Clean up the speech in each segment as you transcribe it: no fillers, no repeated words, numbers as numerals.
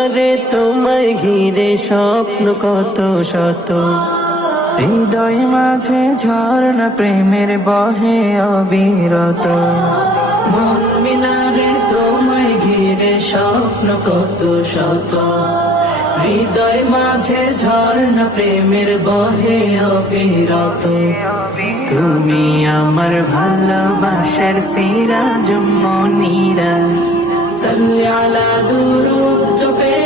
মিনারে তোমায় ঘিরে স্বপ্ন কত শত, হৃদয় মাঝে ঝর্ণা প্রেমের বহে অবিরত। মন মিনারে তোমায় ঘিরে স্বপ্ন কত শত, হৃদয় মাঝে ঝর্ণা প্রেমের বহে অবিরত। তুমি আমার ভালোবাসার সিরাজ মনিরা, সাল্লি আলা দুরূদ জপে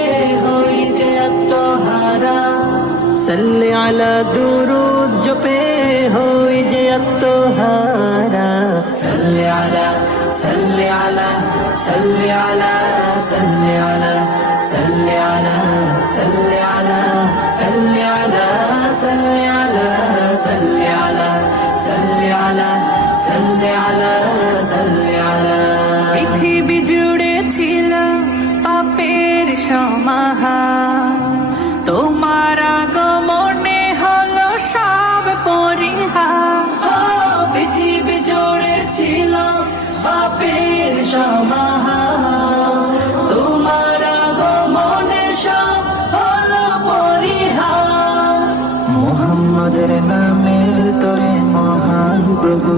হই যে আত্মহারা, সাল্লি আলা দুরূদ জপে হই যে আত্মহারা। সাল্লি আলা সাল্লি আলা সাল্লি আলা সাল্লি আলা সাল্লি আলা সাল্লি আলা সাল্লি আলা সাল্লি আলা সাল্লি আলা সাল্লি আলা সাল্লি আলা সাল্লি আলা। পৃথিবী জুড়ে ছিল পাপের সমাহার, তোমার আগমনে হলো সব পরিহার। পৃথিবী জুড়ে ছিল পাপের সমাহার, তোমার আগমনে সব হলো পরিহার। মুহাম্মাদের নামের তরে মহান প্রভু,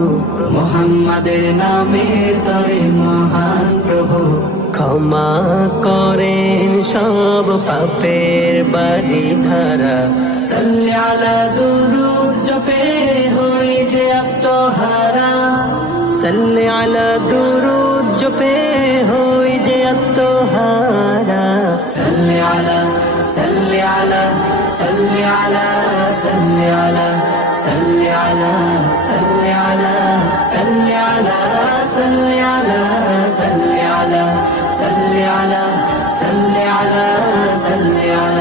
মুহাম্মাদের নামের তরে মহান প্রভু, ক্ষমা করেন সব পাপের বারিধারা। সাল্লি আলা দুরূদ জপে হই যে আত্মহারা, সাল্লি আলা দুরূদ জপে হই যে আত্মহারা। সাল্লি আলা সাল্লি আলা সাল্লি আলা সাল্লি আলা সাল্লি আলা সাল্লি আলা সাল্লি আলা সাল্লি আলা সাল্লি আলা সাল্লি আলা সাল্লি আলা সাল্লি আলা।